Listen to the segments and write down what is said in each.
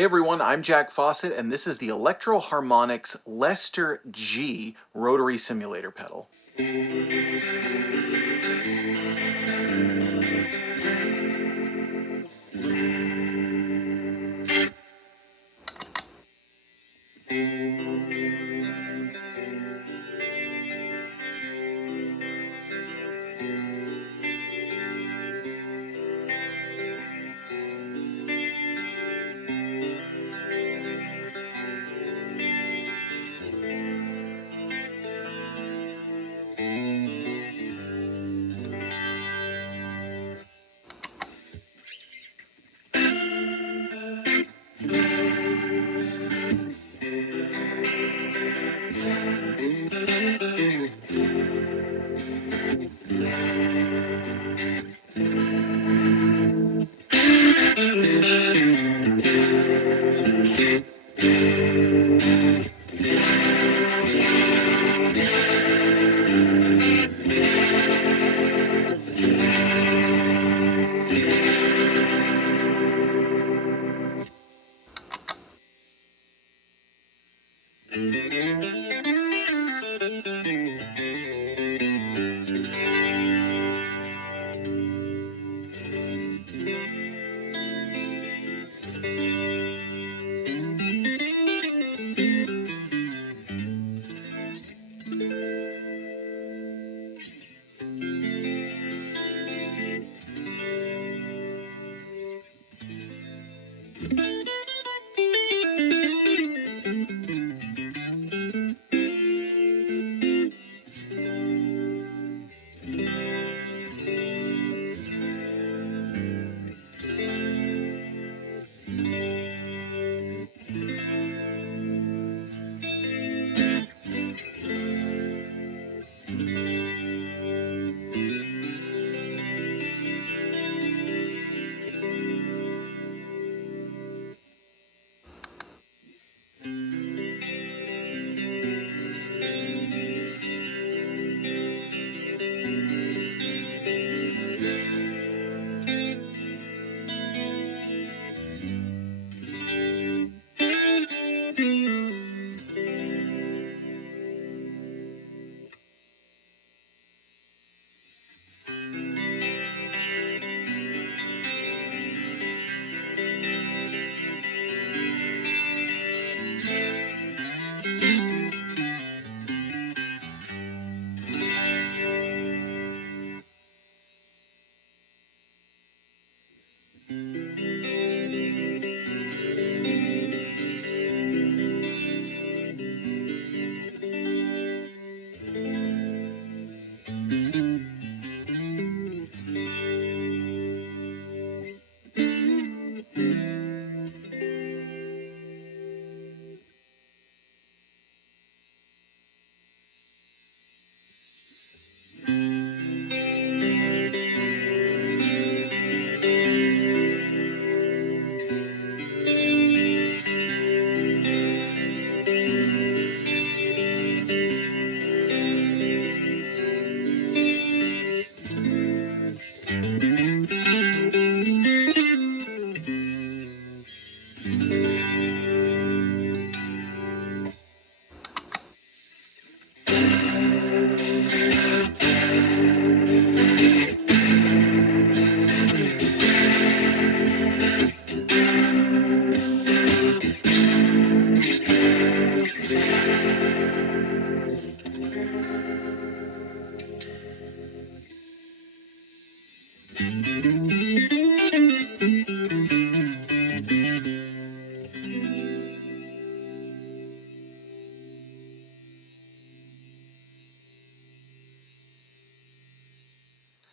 Hey everyone, I'm Jack Fossett, and this is the Electro Harmonix Lester G rotary simulator pedal.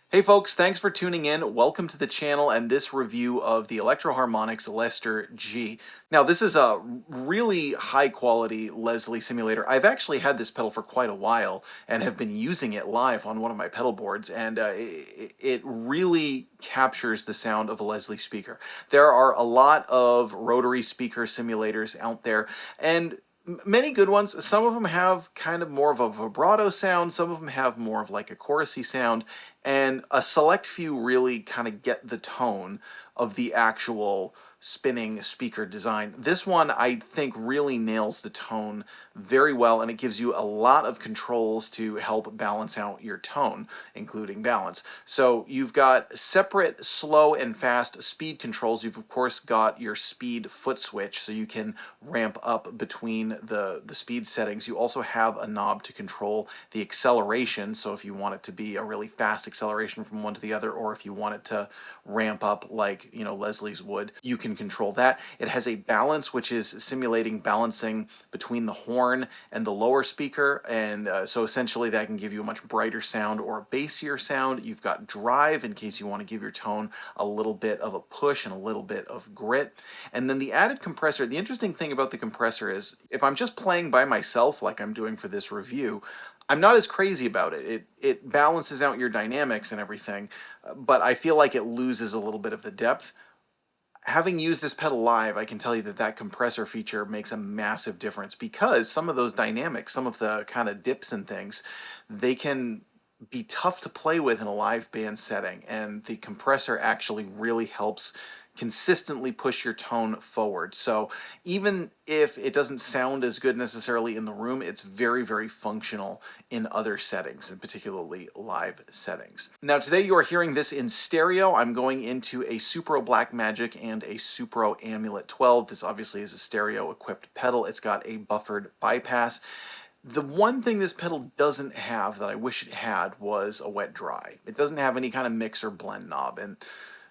Hey folks, thanks for tuning in. Welcome to the channel and this review of the Electro Harmonix Lester G. Now this is a really high quality Leslie simulator. I've actually had this pedal for quite a while and have been using it live on one of my pedal boards, and it really captures the sound of a Leslie speaker. There are a lot of rotary speaker simulators out there, and many good ones. Some of them have kind of more of a vibrato sound, some of them have more of like a chorusy sound, and a select few really kind of get the tone of the actual spinning speaker design. This one I think really nails the tone very well, and it gives you a lot of controls to help balance out your tone, including balance. So you've got separate slow and fast speed controls. You've of course got your speed foot switch, so you can ramp up between the speed settings. You also have a knob to control the acceleration, so if you want it to be a really fast acceleration from one to the other, or if you want it to ramp up like, you know, Leslie's would, you can control that. It has a balance, which is simulating balancing between the horn and the lower speaker, and so essentially that can give you a much brighter sound or a bassier sound. You've got drive in case you want to give your tone a little bit of a push and a little bit of grit. And then the added compressor, the interesting thing about the compressor is if I'm just playing by myself like I'm doing for this review, I'm not as crazy about it. It balances out your dynamics and everything, but I feel like it loses a little bit of the depth. Having used this pedal live, I can tell you that that compressor feature makes a massive difference, because some of those dynamics, some of the kind of dips and things, they can be tough to play with in a live band setting, and the compressor actually really helps consistently push your tone forward. So even if it doesn't sound as good necessarily in the room, it's very, very functional in other settings, and particularly live settings. Now today you are hearing this in stereo. I'm going into a Supro Blackmagic and a Supro Amulet 12. This obviously is a stereo equipped pedal. It's got a buffered bypass. The one thing this pedal doesn't have that I wish it had was a wet dry. It doesn't have any kind of mix or blend knob, and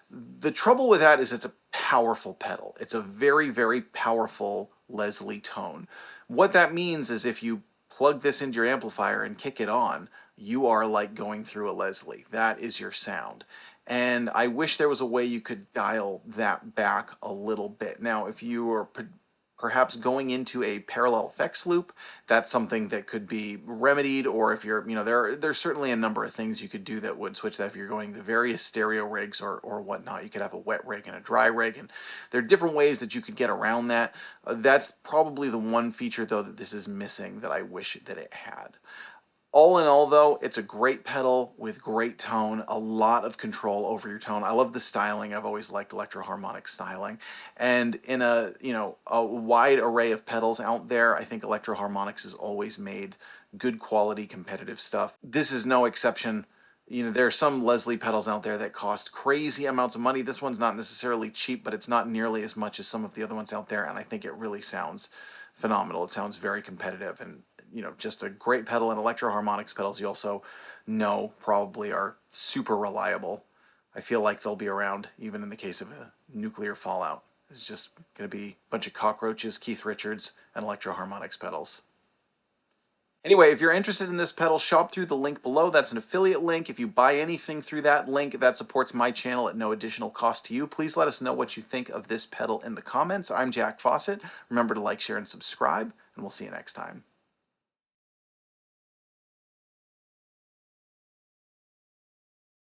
the trouble with that is it's a powerful pedal. It's a very, very powerful Leslie tone. What that means is if you plug this into your amplifier and kick it on, you are like going through a Leslie. That is your sound. And I wish there was a way you could dial that back a little bit. Now, if you are perhaps going into a parallel effects loop, that's something that could be remedied, or if you're, you know, there's certainly a number of things you could do that would switch that. If you're going to various stereo rigs or whatnot, you could have a wet rig and a dry rig, and there are different ways that you could get around that. That's probably the one feature, though, that this is missing that I wish that it had. All in all, though, it's a great pedal with great tone, a lot of control over your tone. I love the styling. I've always liked Electro Harmonix styling. And in a, you know, a wide array of pedals out there, I think Electro Harmonix has always made good quality competitive stuff. This is no exception. You know, there are some Leslie pedals out there that cost crazy amounts of money. This one's not necessarily cheap, but it's not nearly as much as some of the other ones out there, and I think it really sounds phenomenal. It sounds very competitive, and you know, just a great pedal. And Electro Harmonix pedals, you also know probably are super reliable. I feel like they'll be around even in the case of a nuclear fallout. It's just going to be a bunch of cockroaches, Keith Richards, and Electro Harmonix pedals. Anyway, if you're interested in this pedal, shop through the link below. That's an affiliate link. If you buy anything through that link, that supports my channel at no additional cost to you. Please let us know what you think of this pedal in the comments. I'm Jack Fossett. Remember to like, share, and subscribe, and we'll see you next time.